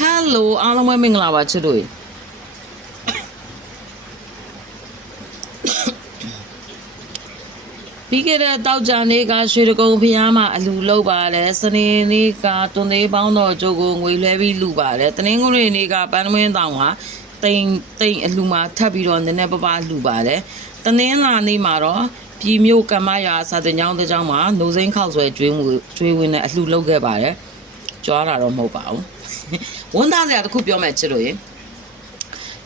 ဟယ်လိုအားလုံးပဲမင်္ဂလာပါချစ်တို့ရေပြီးခဲ့တဲ့တောက်ကြနေ့ကရွှေတကုံဖျားမှာအလူလောက်ပါတယ်စနေနေ့ကတွန်သေးပေါင်းတော်ကျုပ်ကိုငွေလဲပြီးလူပါတယ်တနင်္ဂနွေနေ့ကပန်းသမင်းတောင်ကတိန်တိန်အလူမှာထပ်ပြီးတော့နည်းနည်းပပလူပါတယ်တနင်္လာနေ့မှာတော့ပြည်မျိုးကမ္မရာစာတင်ကျောင်းတစ်ကျောင်းမှာ노စိမ့်ခောက်ဆွဲကျွေးမှုကျွေးဝင်တဲ့အလှလုပ်ခဲ့ပါတယ် ကြွားတာတော့မဟုတ်ပါဘူးဝန်သားစရာတစ်ခုပြောမယ်ချစ်လို့ရေ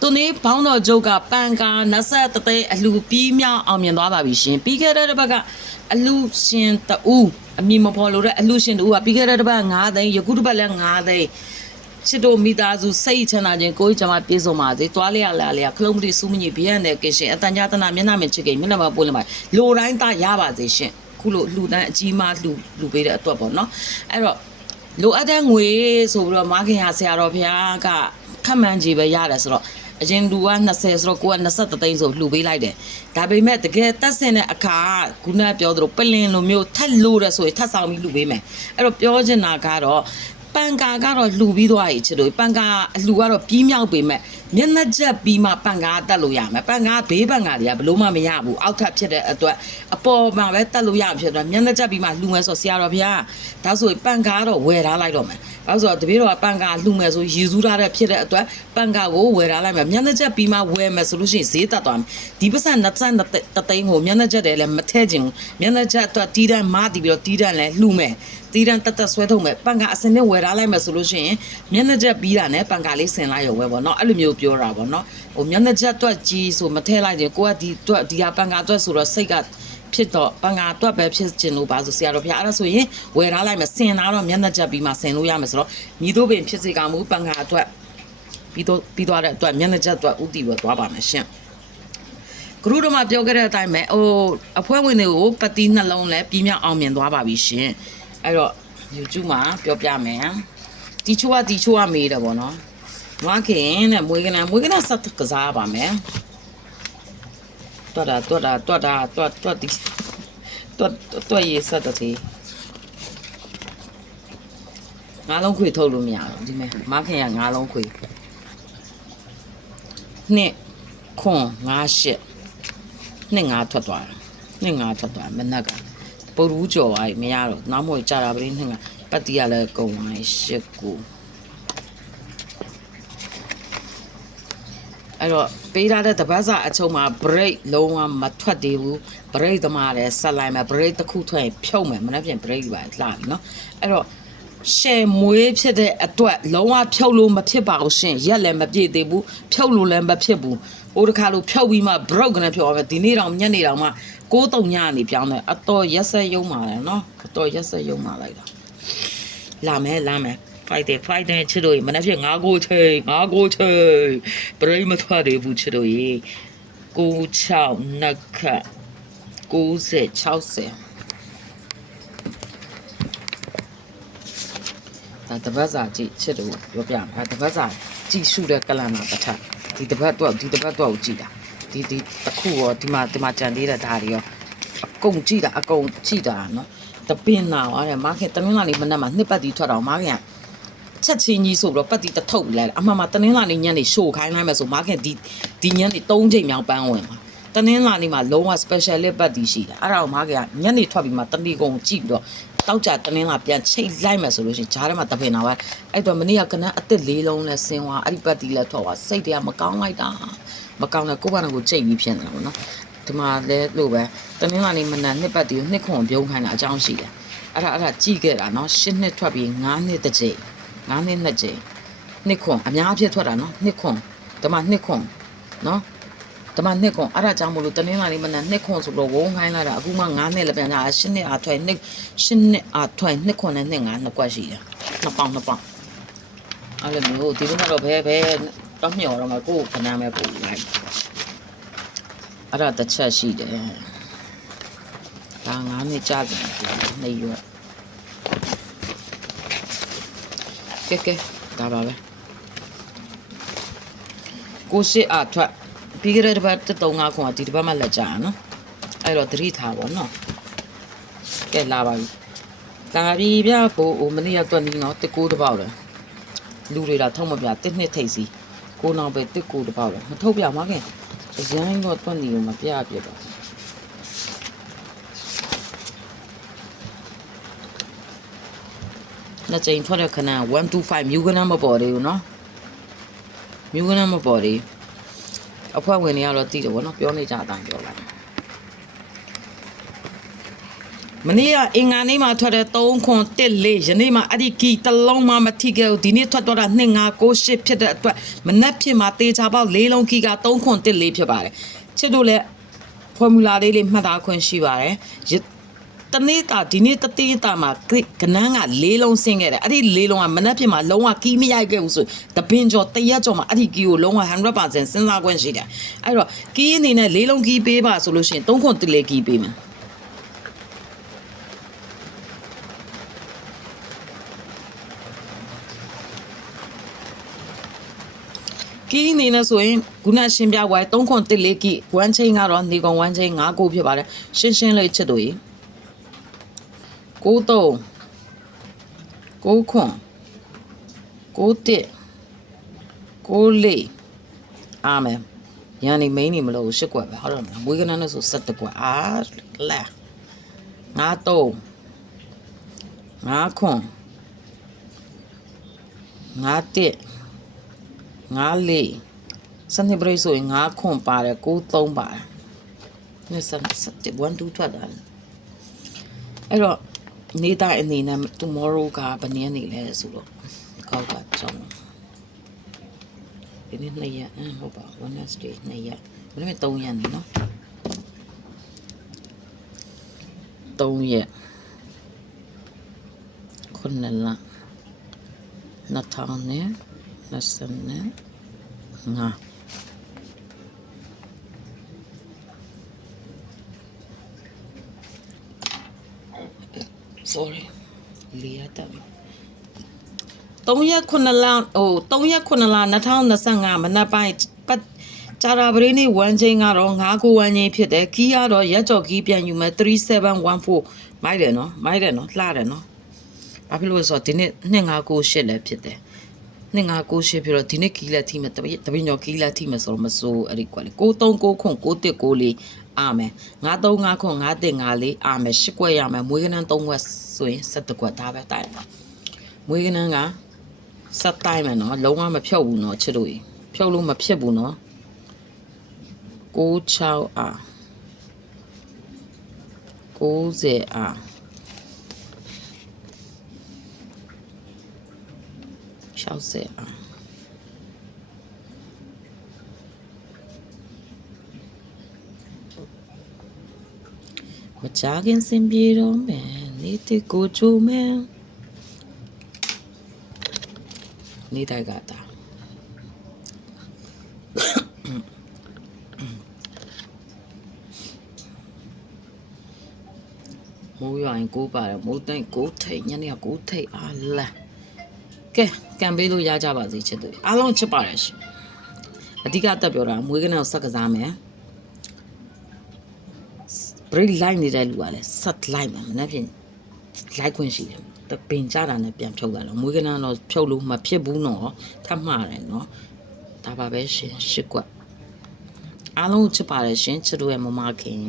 သူနေဘောင်းတော်ကျုပ်ကပန်ကာ20တသိန်းအလှပြီးမြောက်အောင်မြင်သွားပါပြီရှင်ပြီးခဲ့တဲ့တစ်ပတ်ကအလှရှင်တူအမီမဖော်လို့တဲ့အလှရှင်တူကပြီးခဲ့တဲ့တစ်ပတ်9သိန်းယခုတစ်ပတ်လည်း9သိန်းချစ်တို့မိသားစုစိတ်ချမ်းသာခြင်းကိုယ်ကြမှာပြေဆုံးပါစေ။တွားလျက်လာလျက်ခလုံးမတိစူးမညိဘီယန်တဲ့ကင်ရှင်အတန်ကြာတနာမျက်နှာမြင်ချစ်ကိမျက်နှာမှာပို့လိုက်ပါလိုတိုင်းသားရပါစေရှင်။ခုလိုလှူဒန်းအကြီးမားလှူလှူပေးတဲ့အတွက်ပေါ့နော်။အဲ့တော့ လိုအပ်တဲ့ငွေဆိုပြီးတော့မခင်ရဆရာတော်ဘုရားကခက်မှန်ကြီးပဲရတယ်ဆိုတော့အရင်လူက20ဆိုတော့ကိုက23သိန်းဆိုလှူပေးလိုက်တယ်ဒါပေမဲ့တကယ်တက်ဆင်တဲ့အခါခုနပြောသလိုပလင်လိုမျိုးထက်လို့ရဆိုရင်ထက်ဆောင်ပြီးလှူပေးမယ်အဲ့တော့ပြောချင်တာကတော့ပန်ကာကတော့လှူပြီးသွားပြီချစ်လို့ပန်ကာအလှူကတော့ပြီးမြောက်ပေမဲ့ မျက်နှာချက်ပြီးမှပန်ကာတက်လို့ရမယ်ပန်ကာဘေးပန်ကာတွေကဘလို့မှမရဘူးအောက်ထပ်ဖြစ်တဲ့အတွက်အပေါ်မှာပဲတက်လို့ရဖြစ်တော့မျက်နှာချက်ပြီးမှလှူမယ်ဆိုဆရာတော်ဘုရားဒါဆိုရင်ပန်ကာကတော့ဝယ်ထားလိုက်တော့မယ်အဲဆိုတော့တပည့်တော်ကပန်ကာလှူမယ်ဆိုရေစူးထားတဲ့ဖြစ်တဲ့အတွက်ပန်ကာကိုဝယ်ထားလိုက်မယ်မျက်နှာချက်ပြီးမှဝယ်မယ်ဆိုလို့ရှိရင်ဈေးတက်သွားမယ်ဒီပတ်စံ20တသိန်းကိုမျက်နှာချက်တယ်လည်းမထည့်ခြင်းမျက်နှာချက်အတွက်တီးတန်းမတီးပြီးတော့တီးတန်းလည်းလှူမယ်တီးတန်းတက်တက်ဆွဲထုတ်မယ်ပန်ကာအစင်းနဲ့ဝယ်ထားလိုက်မယ်ဆိုလို့ရှိရင်မျက်နှာချက်ပြီးတာနဲ့ပန်ကာလေးဆင်လိုက်ရုံပဲပေါ့နော်အဲ့လိုမျိုးပြောတာပေါ့နော်ဟိုမျက်နှာချက်အတွက်ကြီးဆိုမထည့်လိုက်ရင်ကိုကဒီအတွက်ဒီဟာပန်ကာအတွက်ဆိုတော့စိတ်ကဖြစ်တော့ပန်ကာတွက်ပဲဖြစ်ချင်လို့ပါဆိုဆရာတော်ဖျားအဲ့ဒါဆိုရင်ဝယ်ထားလိုက်မယ်ဆင်လာတော့မျက်နှာချက်ပြီးမှဆင်လို့ရမယ်ဆိုတော့ညီတို့ပင်ဖြစ်စေကောင်းမှုပန်ကာအတွက်ပြီးတော့ပြီးသွားတဲ့အတွက်မျက်နှာချက်အတွက်ဥတီဝယ်သွားပါမယ်ရှင်ကရုတော်မှာပြောခဲ့တဲ့အတိုင်းပဲဟိုအဖွဲ့ဝင်တွေကိုပတိနှလုံးလဲပြီးမြောက်အောင်မြင်သွားပါပြီရှင်အဲ့တော့ YouTube မှာပြောပြမယ်တီချိုကတီချိုကမေးတယ်ပေါ့နော် မခင်တဲ့မွေးကနမွေးကနစတ်ကစားပါမယ်တွတ်တာတွတ်တာတွတ်တာတွတ်တွတ်ဒီတွတ်တွတ်ရေးစတ်တဲ့ငါးလုံးခွေထုတ်လို့မရဘူးဒီမဲ့မခင်ကငါးလုံးခွေနှစ်ခွန်ငါးရှစ်နှစ်ငါးထွက်သွားတယ်နှစ်ငါးထွက်သွားမနက်ကပုတ်ဘူးကြော်သွားပြီမရတော့နောက်မို့ကြာတာပရင်းနှစ်ငါးပတ်တီးရလဲကုံသွားပြီရှစ်ကို အဲ့တော့ပေးထားတဲ့တပတ်စာအချုံမှာ break လုံးဝမထွက်သေးဘူး break သမားလည်းဆက်လိုက်မယ် break တစ်ခုထွက်ရင်ဖြုတ်မယ်မနေ့ပြန် break ပါလာပြီเนาะအဲ့တော့ ရှယ်မွေးဖြစ်တဲ့အတွက်လုံးဝဖြုတ်လို့မဖြစ်ပါဘူးရှင်ရက်လည်းမပြည့်သေးဘူးဖြုတ်လို့လည်းမဖြစ်ဘူးဟိုတခါလို့ဖြုတ်ပြီးမှ broke ကနေဖြုတ်အောင်ဒီနေ့တော့ညနေတော့မှ6တုံညနေပြောင်းတယ်အတော်ရက်ဆက်ယုံပါလေနော်အတော်ရက်ဆက်ယုံပါလိုက်တာလာမယ်လာမယ် fight တယ် fight တယ်ချစ်တို့ရေမနေ့ဖြစ်9ကိုချိန်9ကိုချိန်ပရိမထွက်သေးဘူးချစ်တို့ရေ96နှစ်ခတ်90 60ဒါတပတ်စာကြည့်ချစ်တို့ပြောပြမှာတပတ်စာကြည့်ရှုတဲ့ကလန်နာတစ်ထပ်ဒီတပတ်တော့ဒီတပတ်တော့ကြည့်တာဒီဒီတစ်ခုရောဒီမှာဒီမှာကြံသေးတဲ့ဓာတ်တွေရောအကုန်ကြည့်တာအကုန်ကြည့်တာနော်တပင်းနာသွားတယ်မခင်တမင်းလာလေးမနေ့မှနှစ်ပတ်တီထွက်တော့မခင်က ချက်ချင်းကြီးဆိုပြီးတော့ပတ်တီတထုပ်လိုက်အမှန်မှတနင်္လာနေ့ညနေရှို့ခိုင်းလိုက်မယ်ဆိုမခင်ဒီဒီညနေ3ချိန်မြောင်ပန်းဝင်မှာတနင်္လာနေ့မှာလုံးဝ special လေးပတ်တီရှိတာအဲ့ဒါကိုမခင်ကညနေထွက်ပြီးမှတဏီကုံကြည့်ပြီးတော့တောက်ကြတနင်္လာပြန်ချိတ်လိုက်မယ်ဆိုလို့ရှိရင်ဂျားထဲမှာတပင်နာပါအဲ့တော့မနေ့ကကနန်းအစ်စ်လေးလုံးနဲ့ဆင်းသွားအဲ့ဒီပတ်တီလည်းထွက်သွားစိတ်တွေကမကောင်းလိုက်တာမကောင်းတဲ့ကိုယ့်ဘာနဲ့ကိုကြိတ်ပြီးဖြစ်နေတာပေါ့နော်ဒီမှာလဲလို့ပဲတနင်္လာနေ့မနက်နှစ်ပတ်တီကိုနှစ်ခွန်ပြုံးခိုင်းတာအကြောင်းရှိတယ်အဲ့ဒါအဲ့ဒါကြည့်ခဲ့တာနော်ရှစ်နှစ်ထွက်ပြီး9နှစ်တစ်ကြိမ် 9နှစ်နှစ်ကြိမ်နှစ်ခွန်အများအပြည့်ထွက်တာနော်နှစ်ခွန်ဒီမှာနှစ်ခွန်နော်တမနှစ်ခွန်အဲ့ဒါကြောင့်မလို့တနင်္လာနေ့မနက်နှစ်ခွန်ဆိုတော့ဝုန်းခိုင်းလာတာအခုမှ9နှစ်လည်းပြန်လာ10နှစ်အားထွက်နှစ်10နှစ်အားထွက်နှစ်ခွန်နဲ့နှစ်9နှစ်ကွက်ရှိတယ်နှစ်ပေါင်နှစ်ပေါင်အဲ့လိုမျိုးဒီကတော့ဘဲဘဲတော့မြော်တော့မှကိုယ်ခဏမဲ့ပို့လိုက်အဲ့ဒါတစ်ချက်ရှိတယ်ဒါ9နှစ်ကြာတယ်နေရွက် ကဲကဲဒါပါပဲကိုရှိအားထွက်ပြီးကြတဲ့တစ်ပတ်3 5ခွန်ကဒီတစ်ပတ်မှလက်ကြရနော်အဲ့တော့သတိထားပါနော်ကဲလာပါပြီလာပြီဗျာကိုဟိုမနေ့ကတော့နီးနော်တကူတစ်ပေါက်တယ်လူတွေတော့ထုံမပြတစ်နှစ်ထိတ်စီကိုနောင်ပဲတစ်ကိုတစ်ပေါက်တော့မထုတ်ပြမခင်အရန်တော့တွန့်နေမပြပြတော့ နှစ်ချိန်ထွက်တဲ့ခဏ125မြူကနမပေါ်သေးဘူးနော်မြူကနမပေါ်သေးအဖွဲ့ဝင်တွေကတော့တည်တယ်ဗောနော်ပြောနေကြအတိုင်းပြောလိုက်မနေ့ကအင်္ဂါနေ့မှာထွက်တဲ့3ခွန်14ယနေ့မှာအဲ့ဒီကီတစ်လုံးမှမထိခဲ့ဘူးဒီနေ့ထွက်တော့တာ2568ဖြစ်တဲ့အတွက်မနက်ဖြစ်မှာတေချာပေါက်၄လုံးကီက3ခွန်14ဖြစ်ပါတယ်ချစ်တို့လည်းဖော်မူလာလေးလေးမှတ်သားခွင့်ရှိပါတယ်ရ တနေ့တာဒီနေ့တတိတာမှာကနန်းက၄လုံးဆင်းခဲ့တယ်အဲ့ဒီ၄လုံးကမနက်ဖြစ်မှာလုံးဝကီးမရိုက်ခဲ့ဘူးဆိုတပင်ကျော်တရက်ကျော်မှာအဲ့ဒီကီးကိုလုံးဝ100%စဉ်းစားခွင့်ရှိတယ်အဲ့တော့ကီးအနေနဲ့၄လုံးကီးပေးပါဆိုလို့ရှိရင်၃ခွန်တလေကီးပေးမယ်ကီးအနေနဲ့ဆိုရင်ခုနရှင်းပြွား3ခွန်1လေးကီး1 chain ကတော့နေကုန်1 chain 5ကိုဖြစ်ပါတယ်ရှင်းရှင်းလေးချစ်တို့ရေ 6 3 6ခွန်6 1 6လေးအာမင်ရန်နေမင်းနေမလို့ရှစ်ကွက်ပဲဟုတ်တယ်မလားမွေးကနန်းနဲ့ဆို7ကွက်အာလာငါ3ငါခွန်ငါ1ငါလေးစနေပရိတ်ဆိုရင်ငါခွန်ပါတယ်9 3ပါတယ်နေစစ1 2ထွက်တာအဲ့တော့ နေတိုင်းအနေနဲ့ tomorrow ကဘယ်နည်းနေလဲဆိုတော့ကောက်ကကြောင်းဒီနေ့နှစ်ရက်အင်းဟုတ်ပါ Wednesday နှစ်ရက်ဘယ်လို3ရက်နေနော်3ရက်ခုနှစ်လ2000နဲ့20နဲ့ငါ sorry လေးရတက်3ရက်9လဟို3ရက်9လ2025မနက်ပိုင်းပတ်ဂျာရာဘရီနေ1ချင်းကတော့9ကို1ချင်းဖြစ်တယ်ခီးကတော့ရက်ကြော်ခီးပြန်ယူမယ်3714မိုက်တယ်နော်မိုက်တယ်နော်လှတယ်နော်ဘာဖြစ်လို့လဲဆိုတော့ဒီနေ့2598လည်းဖြစ်တယ် 2598ပြီးတော့ဒီနေ့ကီးလက်ထိမယ်တပိတပိညောကီးလက်ထိမယ်ဆိုတော့မစိုးအဲ့ဒီကွာလေ6369ခွန်6194အာမယ်935ခွန်9တင်54အာမယ်10ကွက်ရမယ်မွေးကနန်း3ကွက်ဆိုရင်17ကွက်ဒါပဲတိုက်ပါမွေးကနန်းကဆက်တိုင်းမယ်နော်လုံးဝမဖြုတ်ဘူးနော်ချစ်တို့ရေဖြုတ်လို့မဖြစ်ဘူးနော်96အာ90အာ 60အာမကြခင်စင်ပြေတော့မယ်နေတကိုချိုမယ်နေတိုက်ကတာမိုးရွာရင်ကိုးပါတယ်မိုးသိမ့်ကိုးထိတ်ညနေကကိုးထိတ်အာလာ ကဲကံပေးလို့ရကြပါစေချစ်သူအားလုံးချစ်ပါတယ်ရှင်အဓိကတက်ပြောတာမွေးကနန်းကိုစက်ကစားမယ် break line နေတဲ့လူကလည်း set line မှာမနေ့ပြင် like ခွင့်ရှိတယ်တပင်ကြတာနဲ့ပြန်ဖြုတ်လာတော့မွေးကနန်းတော့ဖြုတ်လို့မဖြစ်ဘူးနော်ထပ်မှားတယ်နော်ဒါပါပဲရှင်ရှစ်ကွက်အားလုံးချစ်ပါတယ်ရှင်ချစ်တို့ရဲ့မမခင်